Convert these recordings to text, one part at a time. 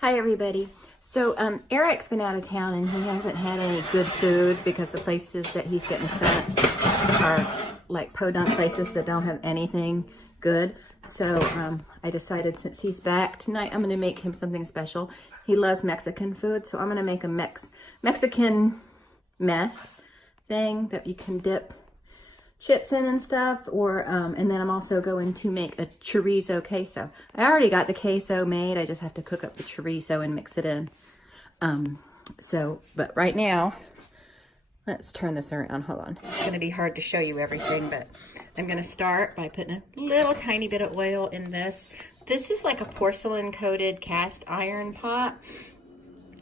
Hi everybody. So Eric's been out of town and he hasn't had any good food because the places that he's getting sent are like podunk places that don't have anything good. So I decided since he's back tonight, I'm going to make him something special. He loves Mexican food, so I'm going to make a Mexican mess thing that you can dip chips in and stuff, or and then I'm also going to make a chorizo queso. I already got the queso made. I just have to cook up the chorizo and mix it in. But right now, let's turn this around. Hold on. It's going to be hard to show you everything, but I'm going to start by putting a little tiny bit of oil in this. This is like a porcelain coated cast iron pot,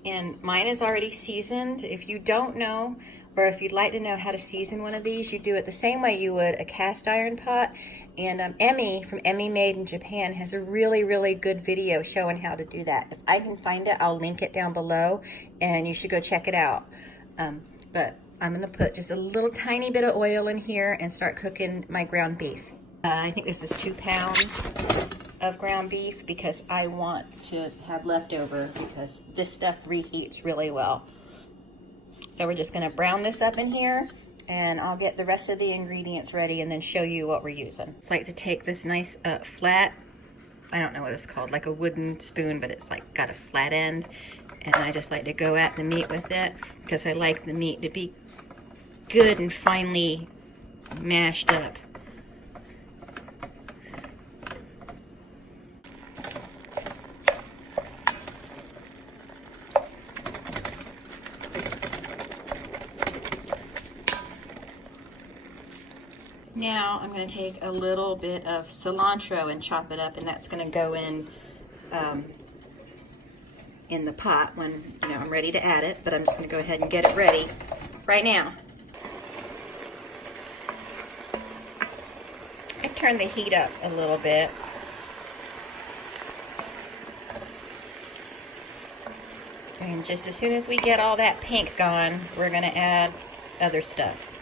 and mine is already seasoned. If you don't know, or if you'd like to know how to season one of these, you do it the same way you would a cast iron pot. And Emmy from Emmy Made in Japan has a really, really good video showing how to do that. If I can find it, I'll link it down below, and you should go check it out. But I'm gonna put just a little tiny bit of oil in here and start cooking my ground beef. I think this is 2 pounds of ground beef because I want to have leftover because this stuff reheats really well. So we're just gonna brown this up in here, and I'll get the rest of the ingredients ready and then show you what we're using. I like to take this nice flat, I don't know what it's called, like a wooden spoon, but it's like got a flat end. And I just like to go at the meat with it because I like the meat to be good and finely mashed up. Now I'm going to take a little bit of cilantro and chop it up, and that's going to go in the pot when I'm ready to add it. But I'm just going to go ahead and get it ready right now. I turn the heat up a little bit. And just as soon as we get all that pink gone, we're going to add other stuff.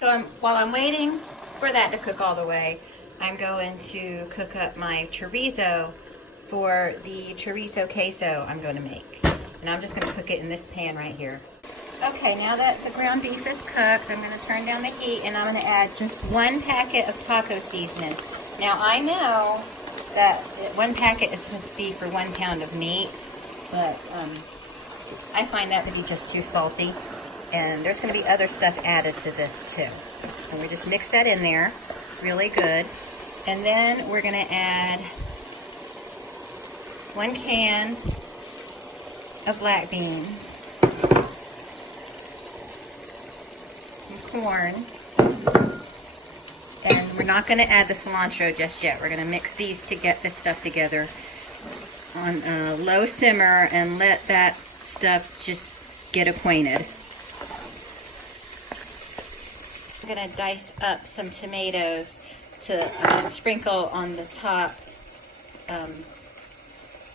So while I'm waiting for that to cook all the way, I'm going to cook up my chorizo for the chorizo queso I'm going to make. And I'm just going to cook it in this pan right here. Okay, now that the ground beef is cooked, I'm going to turn down the heat and I'm going to add just 1 packet of taco seasoning. Now I know that 1 packet is supposed to be for 1 pound of meat, but I find that to be just too salty. And there's going to be other stuff added to this too. And we just mix that in there really good. And then we're going to add 1 can of black beans, some corn, and we're not going to add the cilantro just yet. We're going to mix these to get this stuff together on a low simmer and let that stuff just get acquainted. I'm going to dice up some tomatoes to sprinkle on the top.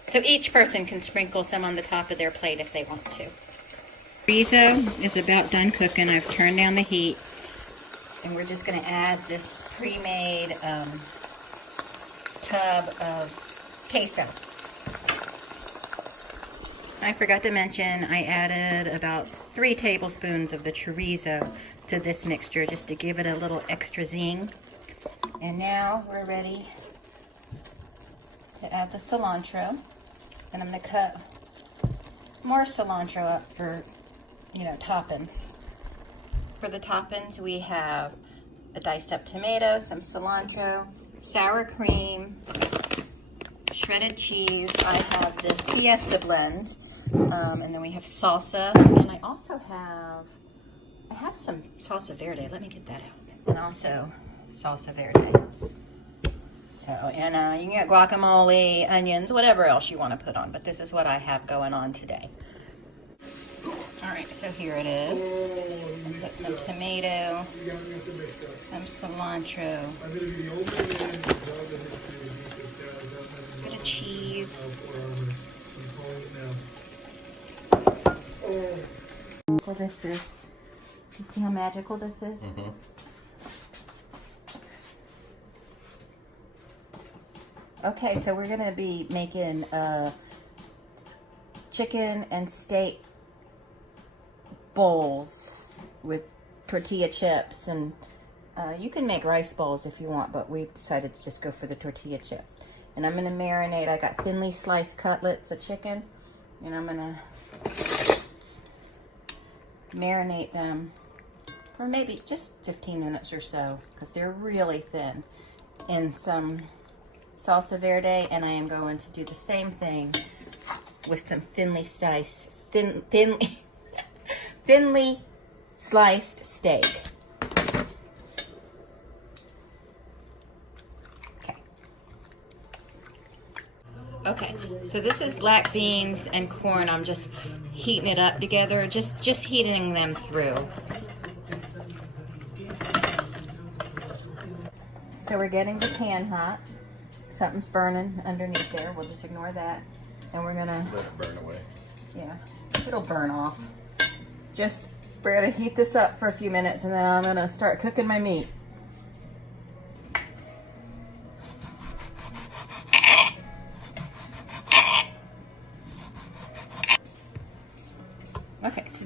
So each person can sprinkle some on the top of their plate if they want to. Chorizo is about done cooking. I've turned down the heat. And we're just going to add this pre-made tub of queso. I forgot to mention I added about 3 tablespoons of the chorizo to this mixture just to give it a little extra zing. And now we're ready to add the cilantro. And I'm going to cut more cilantro up for, toppings. For the toppings, we have a diced up tomato, some cilantro, sour cream, shredded cheese. I have the Fiesta blend, and then we have salsa. And I also have some salsa verde. Let me get that out. And also salsa verde. So, and you can get guacamole, onions, whatever else you want to put on. But this is what I have going on today. All right, so here it is. Put some tomato, some cilantro, a bit of cheese. Well, this is. You see how magical this is? Mm-hmm. Okay, so we're gonna be making chicken and steak bowls with tortilla chips, and you can make rice bowls if you want, but we've decided to just go for the tortilla chips. And I'm gonna marinate. I got thinly sliced cutlets of chicken, and I'm gonna marinate them for maybe just 15 minutes or so, because they're really thin, in some salsa verde. And I am going to do the same thing with some thinly sliced thinly sliced steak. Okay, so this is black beans and corn. I'm just heating it up together, just heating them through. So we're getting the pan hot. Something's burning underneath there. We'll just ignore that. And we're gonna let it burn away. Yeah, it'll burn off. We're gonna heat this up for a few minutes, and then I'm gonna start cooking my meat. Okay, so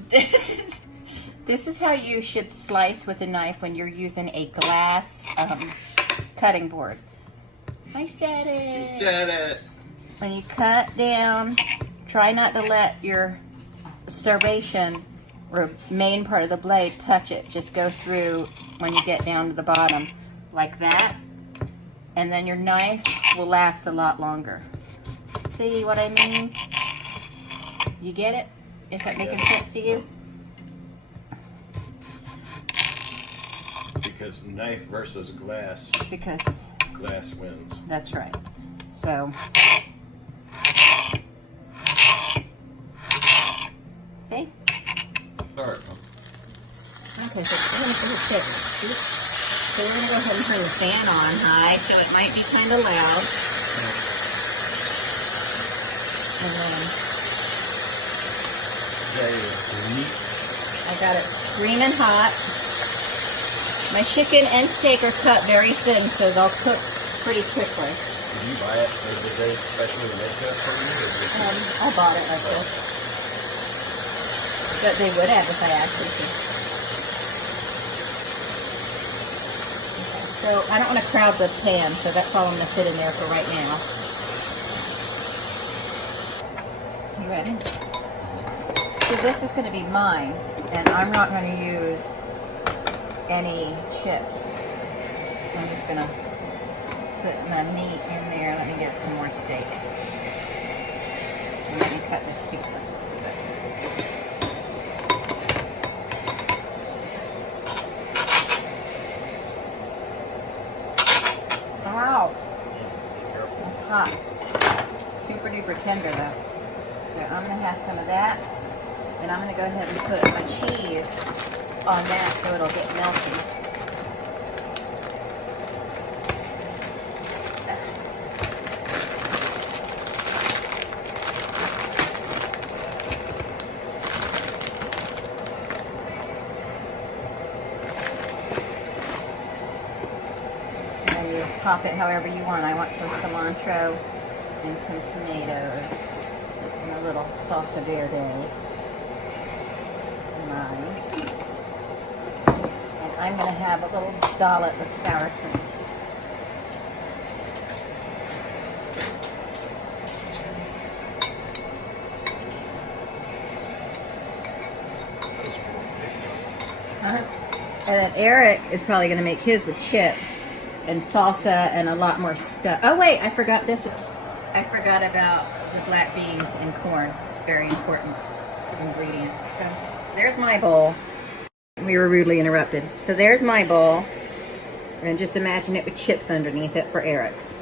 this is how you should slice with a knife when you're using a glass cutting board. I said it. You said it. When you cut down, try not to let your serration or main part of the blade touch it. Just go through when you get down to the bottom, like that. And then your knife will last a lot longer. See what I mean? You get it? Is that making sense to you? Because knife versus glass. Because glass wins. That's right. So, see? Start. Okay, so we're going to check. So we're going to go ahead and turn the fan on high, so it might be kind of loud. And then I got it screaming hot. My chicken and steak are cut very thin, so they'll cook pretty quickly. Did you buy it? Or did they specially make that for you? I bought it like this. But they would have if I asked them to. Okay, so I don't want to crowd the pan, so that's all I'm going to sit in there for right now. You ready? So this is going to be mine, and I'm not going to use any chips. I'm just going to put my meat in there. Let me get some more steak. And let me cut this piece up. Ow! That's hot. Super duper tender though. So I'm going to have some of that. And I'm going to go ahead and put my cheese on that so it'll get melty. And then you just pop it however you want. I want some cilantro and some tomatoes and a little salsa verde. And I'm going to have a little dollop of sour cream. And then Eric is probably going to make his with chips and salsa and a lot more stuff. Oh wait, I forgot this. I forgot about the black beans and corn. It's a very important ingredient. So there's my bowl. We were rudely interrupted. So there's my bowl. And just imagine it with chips underneath it for Eric's.